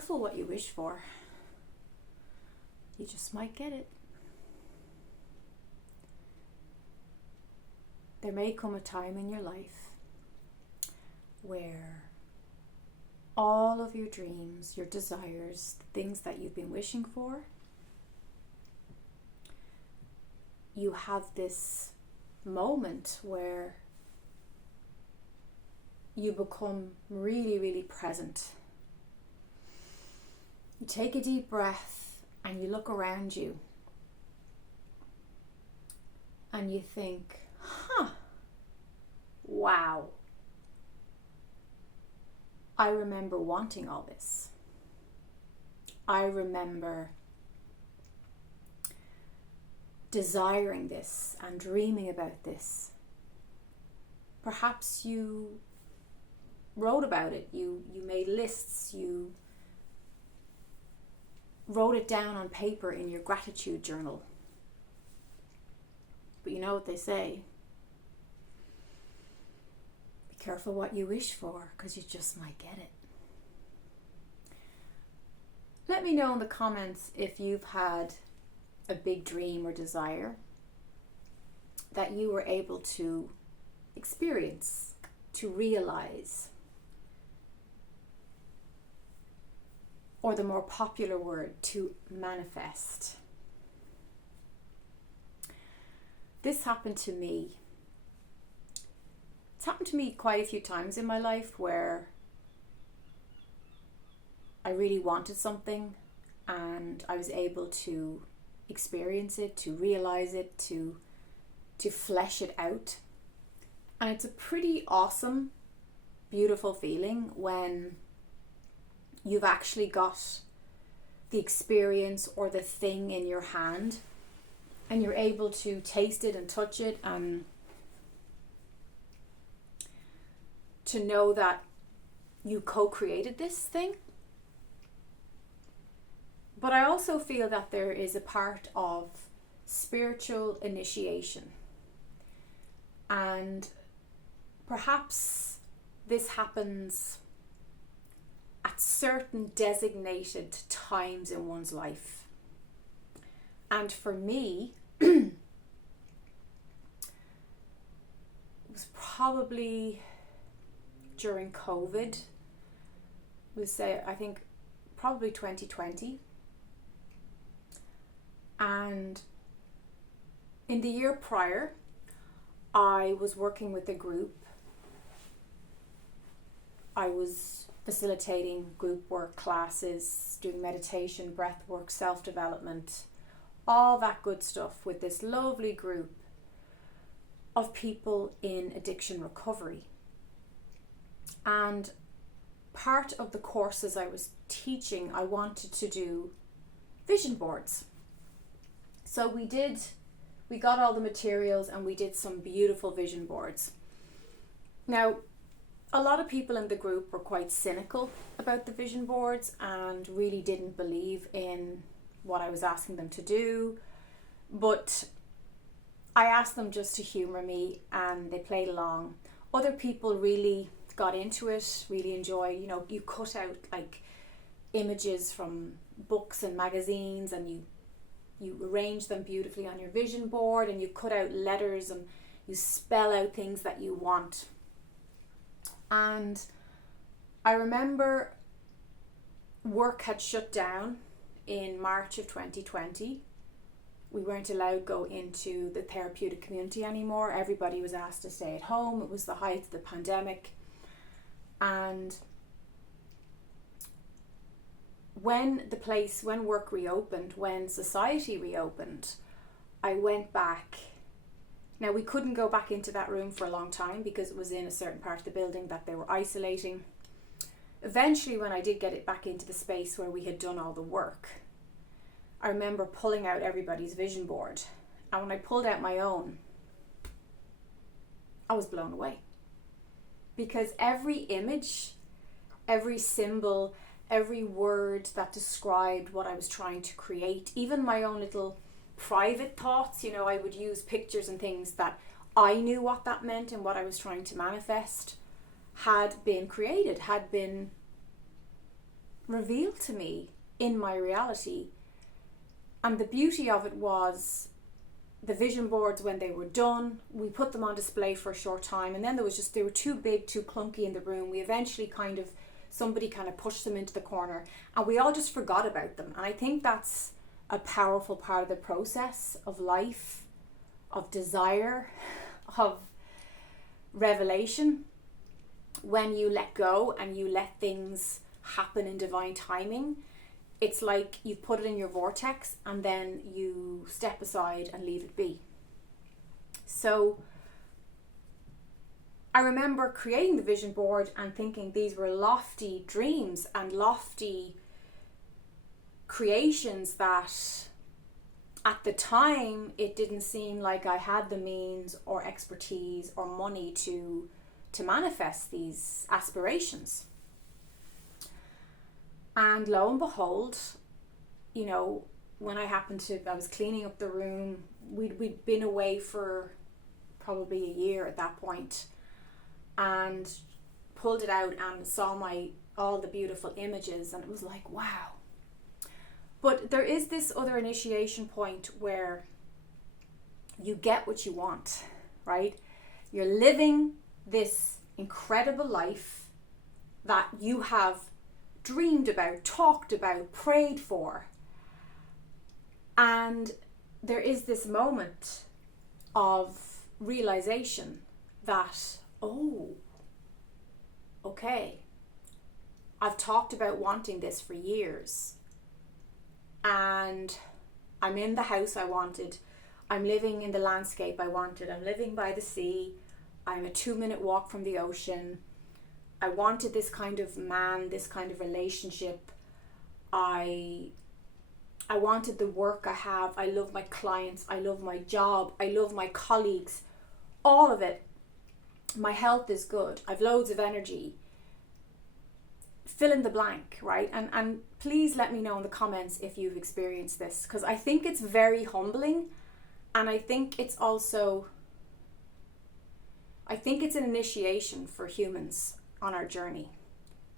careful what you wish for. You just might get it. There may come a time in your life where all of your dreams, your desires, the things that you've been wishing for, you have this moment where you become really, really present. You take a deep breath and you look around you and you think, wow, I remember wanting all this. I remember desiring this and dreaming about this. Perhaps you wrote about it, you made lists, you wrote it down on paper in your gratitude journal. But you know what they say? Be careful what you wish for, because you just might get it. Let me know in the comments if you've had a big dream or desire that you were able to experience, to realize, or the more popular word, to manifest. This happened to me. It's happened to me quite a few times in my life where I really wanted something and I was able to experience it, to realize it, to flesh it out. And it's a pretty awesome, beautiful feeling when you've actually got the experience or the thing in your hand and you're able to taste it and touch it and to know that you co-created this thing. But I also feel that there is a part of spiritual initiation. And perhaps this happens at certain designated times in one's life. And for me, it was probably during COVID. We'll say, I think probably 2020. And in the year prior, I was working with a group. I was facilitating group work classes, doing meditation, breath work, self-development, all that good stuff with this lovely group of people in addiction recovery. And part of the courses I was teaching, I wanted to do vision boards. So we got all the materials and we did some beautiful vision boards. Now, a lot of people in the group were quite cynical about the vision boards and really didn't believe in what I was asking them to do. But I asked them just to humor me and they played along. Other people really got into it, really enjoyed, you cut out like images from books and magazines and you arrange them beautifully on your vision board and you cut out letters and you spell out things that you want. And I remember work had shut down in March of 2020. We weren't allowed to go into the therapeutic community anymore. Everybody was asked to stay at home. It was the height of the pandemic. And when work reopened, when society reopened, I went back. Now, we couldn't go back into that room for a long time because it was in a certain part of the building that they were isolating. Eventually, when I did get it back into the space where we had done all the work, I remember pulling out everybody's vision board. And when I pulled out my own, I was blown away. Because every image, every symbol, every word that described what I was trying to create, even my own little private thoughts, I would use pictures and things that I knew what that meant and what I was trying to manifest, had been created, had been revealed to me in my reality. And the beauty of it was the vision boards, when they were done, we put them on display for a short time, and then they were too big, too clunky in the room. We eventually somebody kind of pushed them into the corner, and we all just forgot about them. And I think that's a powerful part of the process of life, of desire, of revelation. When you let go and you let things happen in divine timing, it's like you put it in your vortex and then you step aside and leave it be. So I remember creating the vision board and thinking these were lofty dreams and lofty creations that at the time it didn't seem like I had the means or expertise or money to manifest these aspirations. And lo and behold, when I was cleaning up the room, we'd been away for probably a year at that point, and pulled it out and saw all the beautiful images, and it was like, wow. But there is this other initiation point where you get what you want, right? You're living this incredible life that you have dreamed about, talked about, prayed for. And there is this moment of realization that, oh, okay, I've talked about wanting this for years, and I'm in the house I wanted, I'm living in the landscape I wanted, I'm living by the sea, I'm a 2-minute walk from the ocean. I wanted this kind of man, this kind of relationship. I wanted the work I have. I love my clients. I love my job. I love my colleagues. All of it. My health is good. I've loads of energy. Fill in the blank, right? And please let me know in the comments if you've experienced this, because I think it's very humbling, and I think it's an initiation for humans on our journey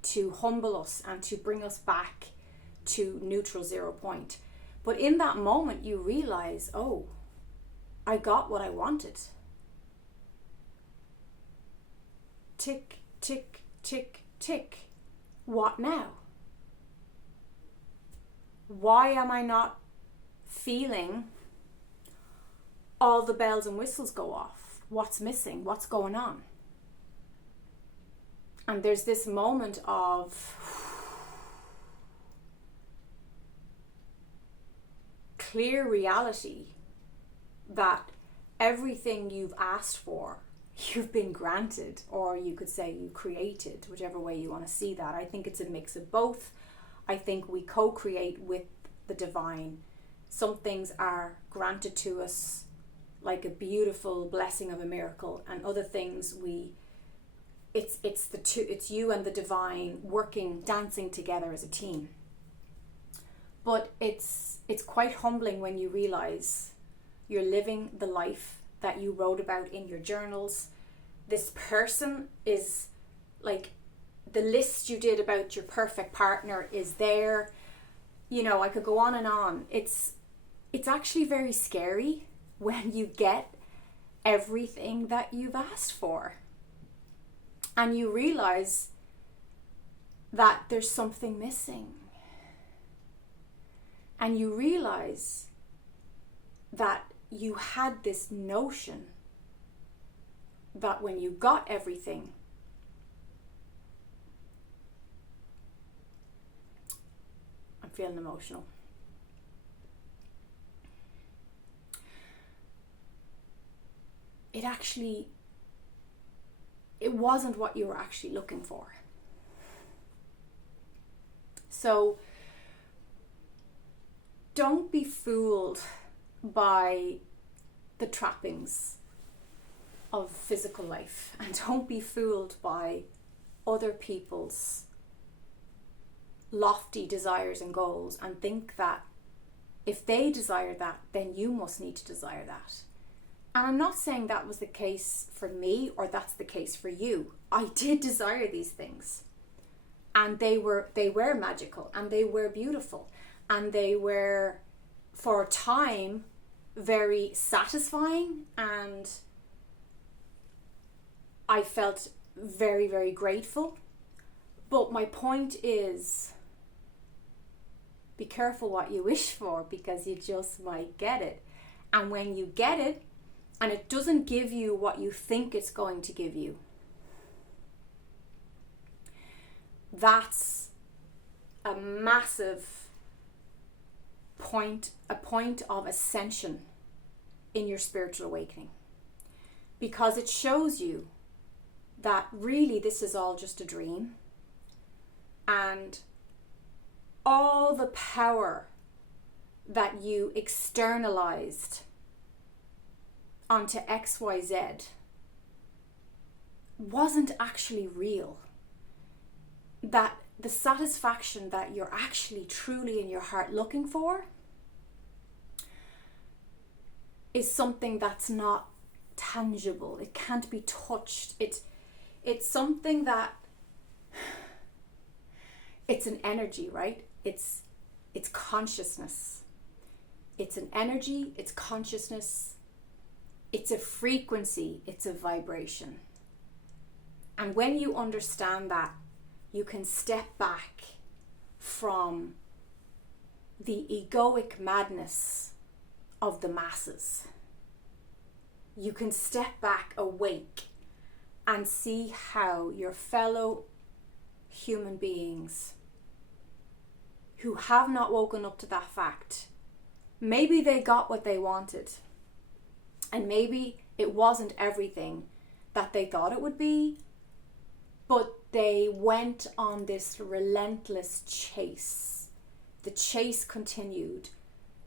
to humble us and to bring us back to neutral 0 point. But in that moment you realize, oh, I got what I wanted. Tick, tick, tick, tick. What now? Why am I not feeling all the bells and whistles go off? What's missing? What's going on? And there's this moment of clear reality that everything you've asked for, you've been granted, or you could say you created, whichever way you want to see that. I think it's a mix of both. I think we co-create with the divine. Some things are granted to us like a beautiful blessing of a miracle, and other things it's you and the divine working, dancing together as a team. But it's quite humbling when you realize you're living the life that you wrote about in your journals. This person is like, the list you did about your perfect partner is there. I could go on and on. It's actually very scary when you get everything that you've asked for. And you realize that there's something missing. And you realize that you had this notion that when you got everything, I'm feeling emotional. It wasn't what you were actually looking for. So don't be fooled by the trappings of physical life, and don't be fooled by other people's lofty desires and goals and think that if they desire that, then you must need to desire that. And I'm not saying that was the case for me or that's the case for you. I did desire these things. And they were magical, and they were beautiful, and they were, for a time, very satisfying, and I felt very, very grateful. But my point is, be careful what you wish for, because you just might get it. And when you get it and it doesn't give you what you think it's going to give you, that's a massive point, a point of ascension in your spiritual awakening, because it shows you that really this is all just a dream, and all the power that you externalized onto XYZ wasn't actually real. That the satisfaction that you're actually truly in your heart looking for is something that's not tangible. It can't be touched. It's something that, it's an energy, right? It's consciousness. It's an energy, it's consciousness, it's a frequency, it's a vibration. And when you understand that, you can step back from the egoic madness of the masses. You can step back awake and see how your fellow human beings who have not woken up to that fact, maybe they got what they wanted, and maybe it wasn't everything that they thought it would be, but they went on this relentless chase. The chase continued.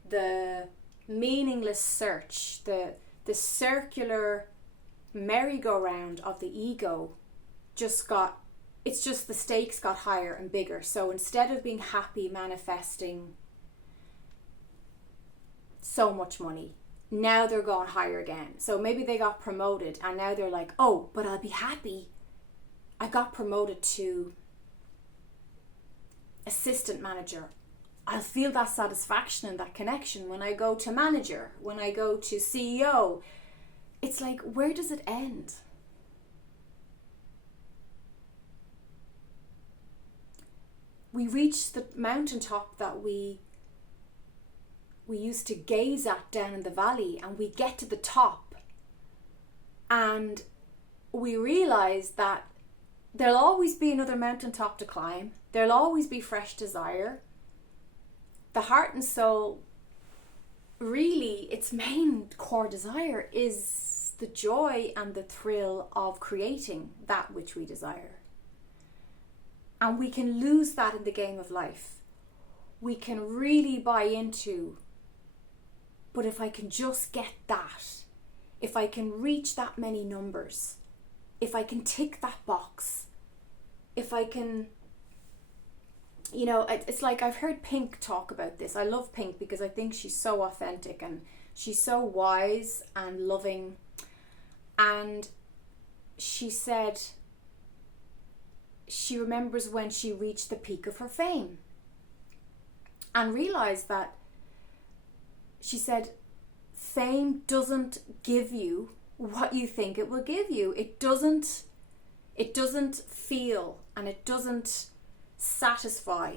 The meaningless search, the circular merry-go-round of the ego it's just the stakes got higher and bigger. So instead of being happy manifesting so much money, now they're going higher again. So maybe they got promoted and now they're like, oh, but I'll be happy. I got promoted to assistant manager. I'll feel that satisfaction and that connection when I go to manager, when I go to CEO. It's like, where does it end? We reach the mountaintop that we used to gaze at down in the valley, and we get to the top and we realize that there'll always be another mountaintop to climb. There'll always be fresh desire. The heart and soul, really, its main core desire is the joy and the thrill of creating that which we desire. And we can lose that in the game of life. We can really buy into, but if I can just get that, if I can reach that many numbers, if I can tick that box, if I can, it's like, I've heard Pink talk about this. I love Pink because I think she's so authentic and she's so wise and loving. And she said she remembers when she reached the peak of her fame and realized that, she said, fame doesn't give you what you think it will give you. It doesn't feel and it doesn't satisfy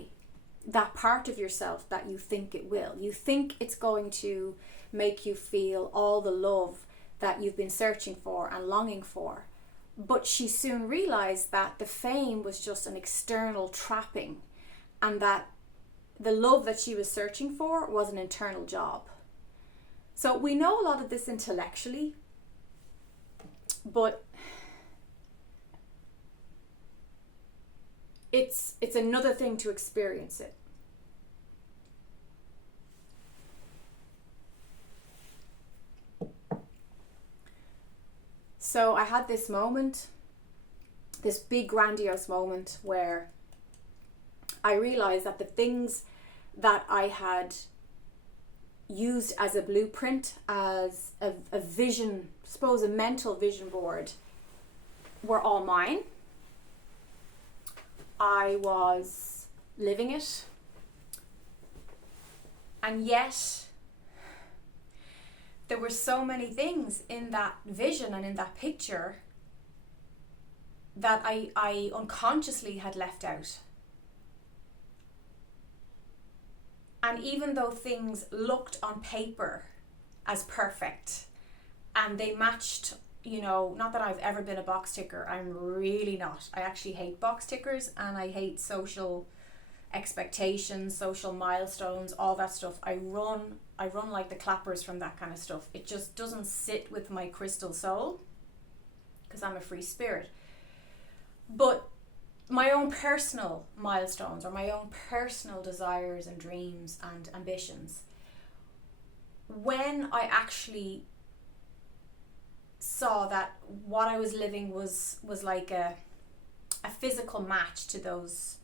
that part of yourself that you think it will. You think it's going to make you feel all the love that you've been searching for and longing for. But she soon realized that the fame was just an external trapping, and that the love that she was searching for was an internal job. So we know a lot of this intellectually, but it's another thing to experience it. So I had this moment, this big grandiose moment, where I realized that the things that I had used as a blueprint, as a vision, I suppose a mental vision board, were all mine. I was living it. And yet, there were so many things in that vision and in that picture that I unconsciously had left out. And even though things looked on paper as perfect and they matched, you know, not that I've ever been a box ticker, I'm really not. I actually hate box tickers and I hate social expectations, social milestones, all that stuff. I run like the clappers from that kind of stuff. It just doesn't sit with my crystal soul because I'm a free spirit. But my own personal milestones or my own personal desires and dreams and ambitions, when I actually saw that what I was living was like a physical match to those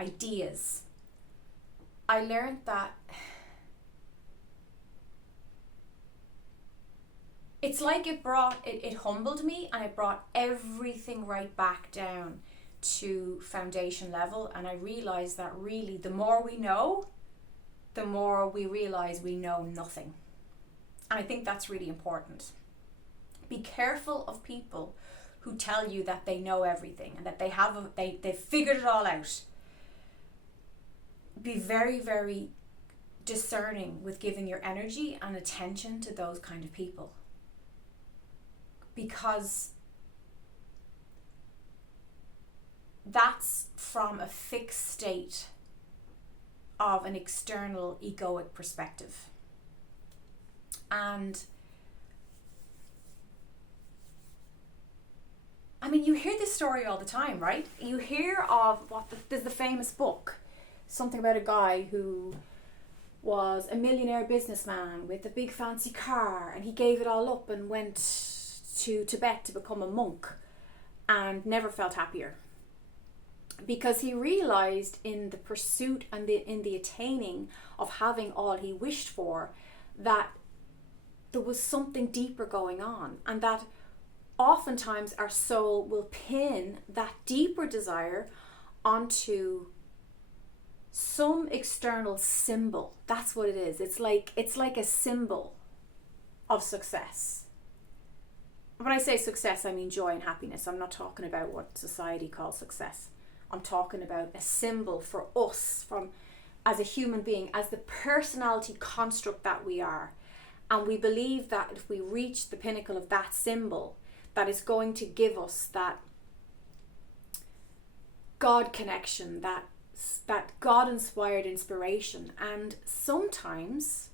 ideas, I learned that it's like it humbled me, and it brought everything right back down to foundation level. And I realized that really the more we know, the more we realize we know nothing. And I think that's really important. Be careful of people who tell you that they know everything and that they've figured it all out. Be very, very discerning with giving your energy and attention to those kind of people, because that's from a fixed state of an external egoic perspective. And I mean, you hear this story all the time, right? You hear of there's the famous book, something about a guy who was a millionaire businessman with a big fancy car, and he gave it all up and went to Tibet to become a monk and never felt happier, because he realized in the pursuit and in the attaining of having all he wished for that there was something deeper going on, and that oftentimes our soul will pin that deeper desire onto some external symbol. That's what it is. It's like a symbol of success. When I say success, I mean joy and happiness. I'm not talking about what society calls success. I'm talking about a symbol for us, as a human being, as the personality construct that we are. And we believe that if we reach the pinnacle of that symbol, that is going to give us that God connection, that God-inspired inspiration. And sometimes,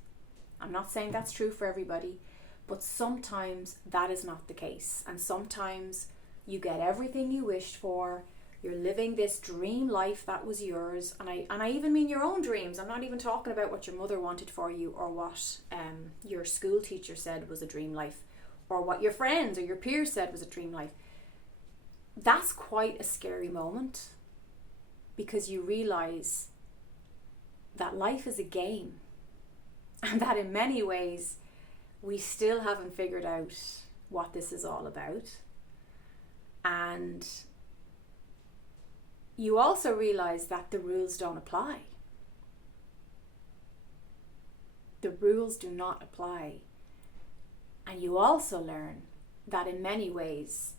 I'm not saying that's true for everybody, but sometimes that is not the case. And sometimes you get everything you wished for. You're living this dream life that was yours. And I even mean your own dreams. I'm not even talking about what your mother wanted for you, or what your school teacher said was a dream life, or what your friends or your peers said was a dream life. That's quite a scary moment, because you realize that life is a game, and that in many ways we still haven't figured out what this is all about. And you also realize that the rules don't apply. The rules do not apply. And you also learn that in many ways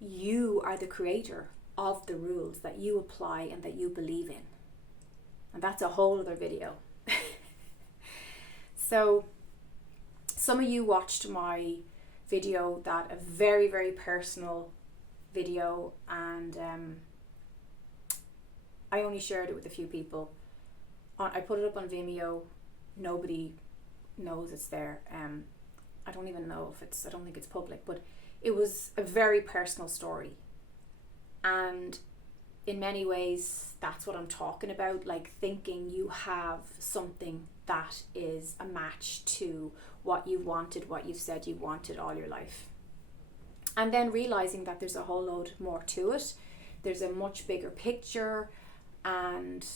you are the creator of the rules that you apply and that you believe in. And that's a whole other video. So some of you watched my video, that a very, very personal video, and I only shared it with a few people. I put it up on Vimeo. Nobody knows it's there. I don't even know I don't think it's public, but it was a very personal story. And in many ways, that's what I'm talking about, like thinking you have something that is a match to what you wanted, what you've said you wanted all your life. And then realizing that there's a whole load more to it. There's a much bigger picture, and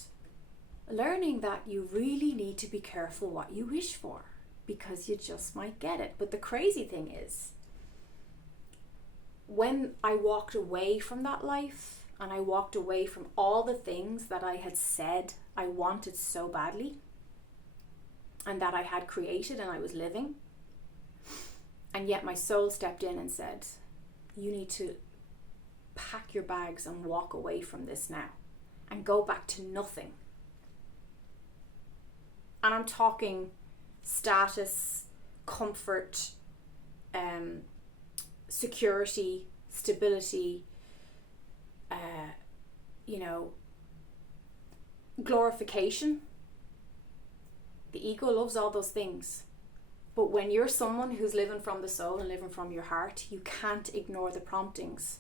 learning that you really need to be careful what you wish for, because you just might get it. But the crazy thing is, when I walked away from that life, and I walked away from all the things that I had said I wanted so badly and that I had created and I was living. And yet my soul stepped in and said, you need to pack your bags and walk away from this now and go back to nothing. And I'm talking status, comfort, security, stability, glorification. The ego loves all those things. But when you're someone who's living from the soul and living from your heart, you can't ignore the promptings.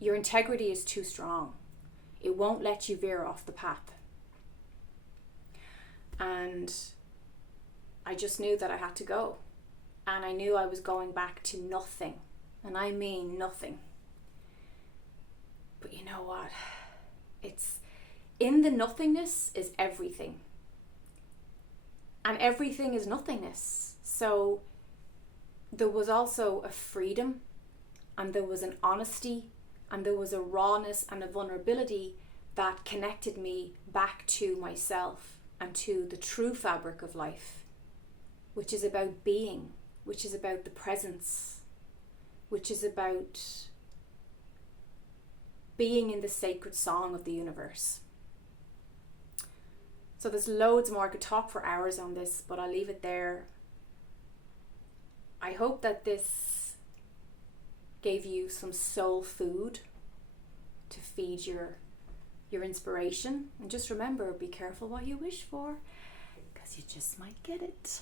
Your integrity is too strong. It won't let you veer off the path. And I just knew that I had to go. And I knew I was going back to nothing. And I mean nothing. But you know what? It's in the nothingness is everything. And everything is nothingness. So there was also a freedom, and there was an honesty, and there was a rawness and a vulnerability that connected me back to myself and to the true fabric of life, which is about being, which is about the presence, which is about being in the sacred song of the universe. So there's loads more. I could talk for hours on this, but I'll leave it there. I hope that this gave you some soul food to feed your inspiration. And just remember, be careful what you wish for, because you just might get it.